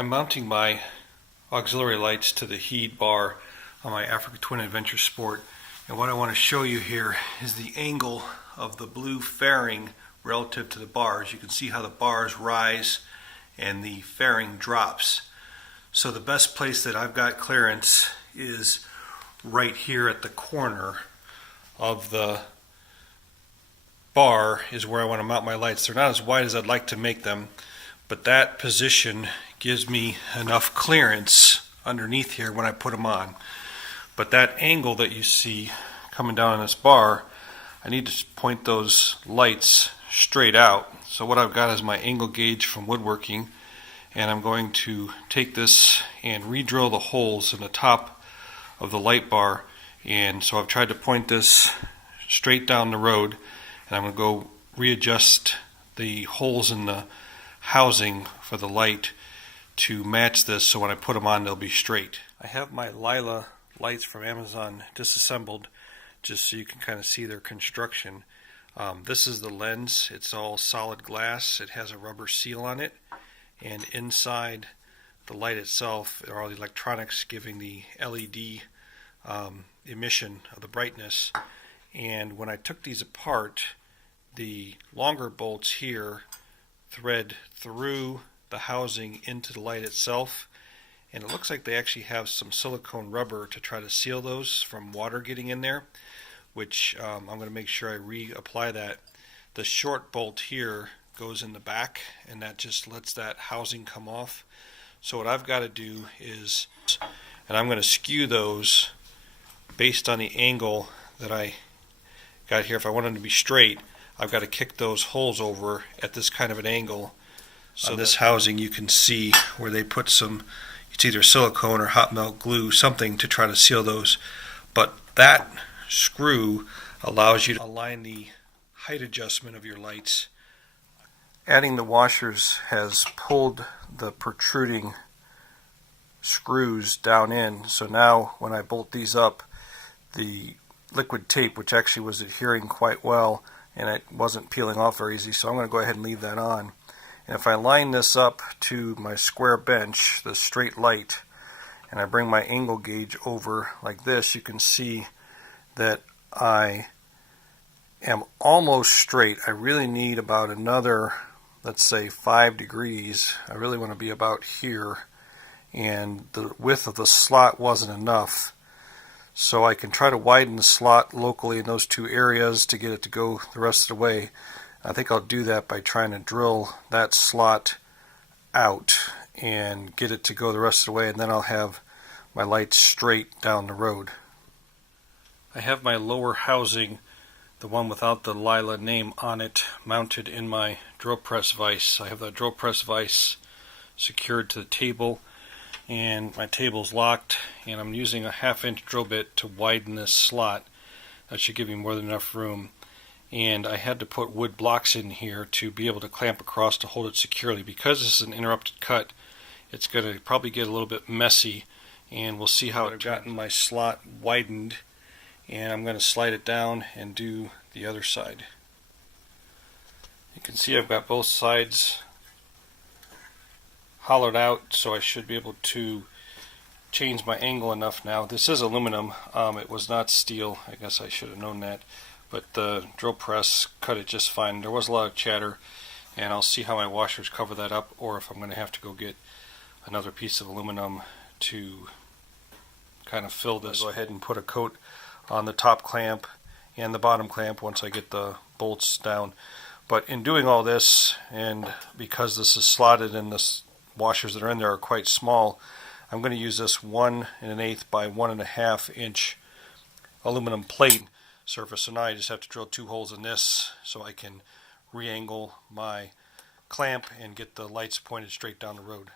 I'm mounting my auxiliary lights to the heat bar on my Africa Twin Adventure Sport, and what I want to show you here is the angle of the blue fairing relative to the bars. You can see how the bars rise and the fairing drops. So the best place that I've got clearance is right here at the corner of the bar is where I want to mount my lights. They're not as wide as I'd like to make them, but that position gives me enough clearance underneath here when I put them on. But that angle that you see coming down on this bar, I need to point those lights straight out. So what I've got is my angle gauge from woodworking, and I'm going to take this and re-drill the holes in the top of the light bar. And so I've tried to point this straight down the road, and I'm going to go readjust the holes in the housing for the light to match this, so when I put them on they'll be straight. I have my Lylla lights from Amazon disassembled just so you can kind of see their construction. This is the lens. It's all solid glass. It has a rubber seal on it, and inside the light itself are all the electronics giving the LED emission of the brightness. And when I took these apart, the longer bolts here thread through the housing into the light itself, and it looks like they actually have some silicone rubber to try to seal those from water getting in there, which I'm going to make sure I reapply that. The short bolt here goes in the back, and that just lets that housing come off. So what I've got to do is, and I'm going to skew those based on the angle that I got here. If I want them to be straight, I've got to kick those holes over at this kind of an angle. So this housing, you can see where they put some, it's either silicone or hot melt glue, something to try to seal those. But that screw allows you to align the height adjustment of your lights. Adding the washers has pulled the protruding screws down in, so now when I bolt these up, the liquid tape, which actually was adhering quite well, and it wasn't peeling off very easy, so I'm going to go ahead and leave that on. And if I line this up to my square bench, the straight light, and I bring my angle gauge over like this, you can see that I am almost straight. I really need about another, let's say, 5 degrees. I really want to be about here, and the width of the slot wasn't enough. So I can try to widen the slot locally in those two areas to get it to go the rest of the way. I think I'll do that by trying to drill that slot out and get it to go the rest of the way, and then I'll have my lights straight down the road. I have my lower housing, the one without the Lylla name on it, mounted in my drill press vise. I have the drill press vise secured to the table, and my table's locked, and I'm using a 1/2 inch drill bit to widen this slot. That should give me more than enough room. And I had to put wood blocks in here to be able to clamp across to hold it securely. Because this is an interrupted cut, it's going to probably get a little bit messy, and we'll see how I've gotten my slot widened, and I'm going to slide it down and do the other side. You can see I've got both sides hollowed out, so I should be able to change my angle enough now. This is aluminum, it was not steel. I guess I should have known that, but the drill press cut it just fine. There was a lot of chatter, and I'll see how my washers cover that up, or if I'm going to have to go get another piece of aluminum to kind of fill this. I'll go ahead and put a coat on the top clamp and the bottom clamp once I get the bolts down. But in doing all this, and because this is slotted and the washers that are in there are quite small, I'm going to use this 1 1/8 by 1 1/2 inch aluminum plate surface. So now I just have to drill 2 holes in this so I can re-angle my clamp and get the lights pointed straight down the road.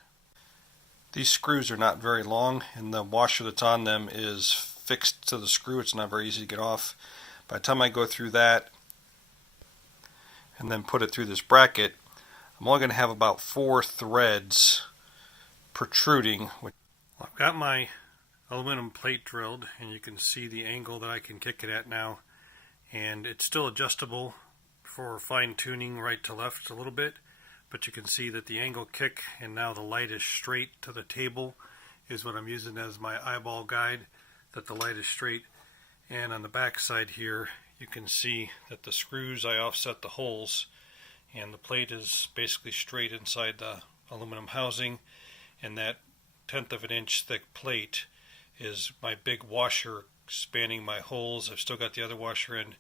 These screws are not very long, and the washer that's on them is fixed to the screw. It's not very easy to get off. By the time I go through that and then put it through this bracket, I'm only going to have about 4 threads protruding. I've got my aluminum plate drilled, and you can see the angle that I can kick it at now, and it's still adjustable for fine tuning right to left a little bit, but you can see that the angle kick and now the light is straight to the table is what I'm using as my eyeball guide, that the light is straight. And on the back side here you can see that the screws, I offset the holes, and the plate is basically straight inside the aluminum housing, and that 1/10 of an inch thick plate is my big washer spanning my holes. I've still got the other washer in.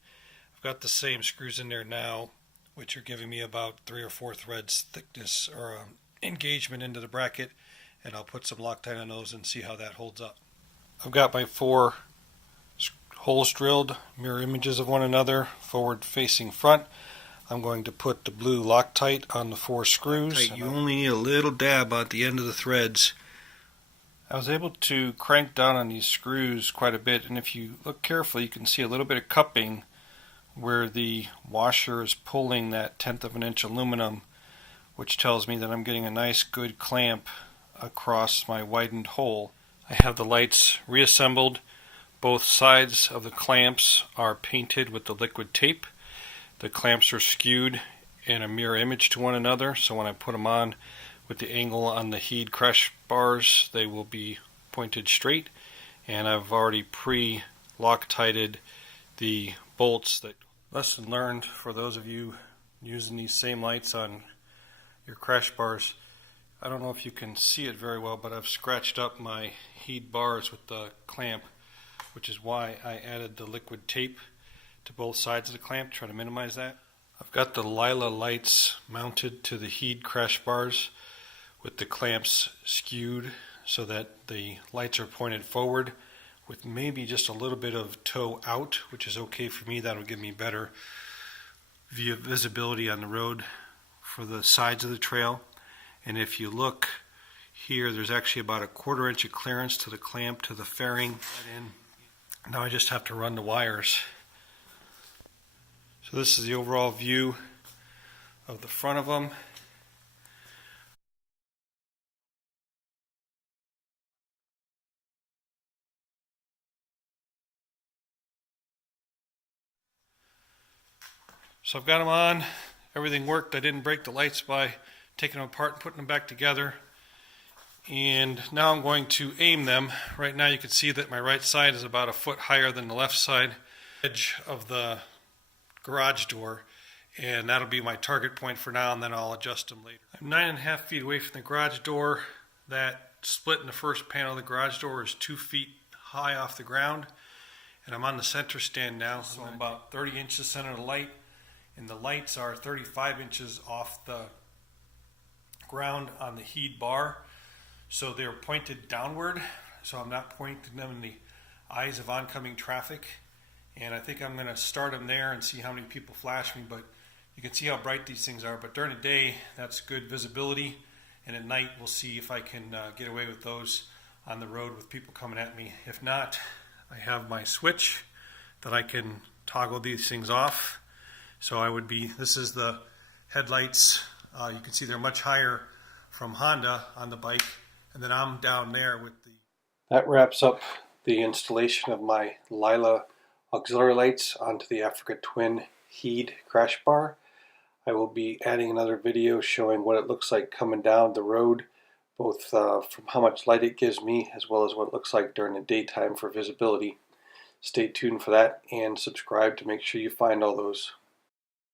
I've got the same screws in there now, which are giving me about 3 or 4 threads thickness or engagement into the bracket, and I'll put some Loctite on those and see how that holds up. I've got my 4 holes drilled, mirror images of one another, forward facing front. I'm going to put the blue Loctite on the 4 screws. You only need a little dab at the end of the threads. I was able to crank down on these screws quite a bit, and if you look carefully you can see a little bit of cupping where the washer is pulling that 1/10 of an inch aluminum, which tells me that I'm getting a nice good clamp across my widened hole. I have the lights reassembled. Both sides of the clamps are painted with the liquid tape. The clamps are skewed in a mirror image to one another, so when I put them on with the angle on the heat crash bars, they will be pointed straight. And I've already pre-Loctited the bolts. That lesson learned for those of you using these same lights on your crash bars. I don't know if you can see it very well, but I've scratched up my heat bars with the clamp, which is why I added the liquid tape to both sides of the clamp, try to minimize that. I've got the Lylla lights mounted to the heat crash bars with the clamps skewed so that the lights are pointed forward with maybe just a little bit of toe out, which is okay for me. That'll give me better visibility on the road for the sides of the trail. And if you look here, there's actually about a 1/4 inch of clearance to the clamp to the fairing. Now I just have to run the wires. So this is the overall view of the front of them. So I've got them on. Everything worked. I didn't break the lights by taking them apart and putting them back together. And now I'm going to aim them. Right now you can see that my right side is about 1 foot higher than the left side edge of the garage door, and that'll be my target point for now, and then I'll adjust them later. I'm 9.5 feet away from the garage door. That split in the first panel of the garage door is 2 feet high off the ground, and I'm on the center stand now, so I'm about 30 inches center of the light, and the lights are 35 inches off the ground on the heat bar. So they're pointed downward, so I'm not pointing them in the eyes of oncoming traffic. And I think I'm going to start them there and see how many people flash me, but you can see how bright these things are. But during the day, that's good visibility, and at night we'll see if I can get away with those on the road with people coming at me. If not, I have my switch that I can toggle these things off. So this is the headlights. You can see they're much higher from Honda on the bike. And then I'm down there with the... That wraps up the installation of my Lylla auxiliary lights onto the Africa Twin heat crash bar. I will be adding another video showing what it looks like coming down the road, both from how much light it gives me as well as what it looks like during the daytime for visibility. Stay tuned for that and subscribe to make sure you find all those.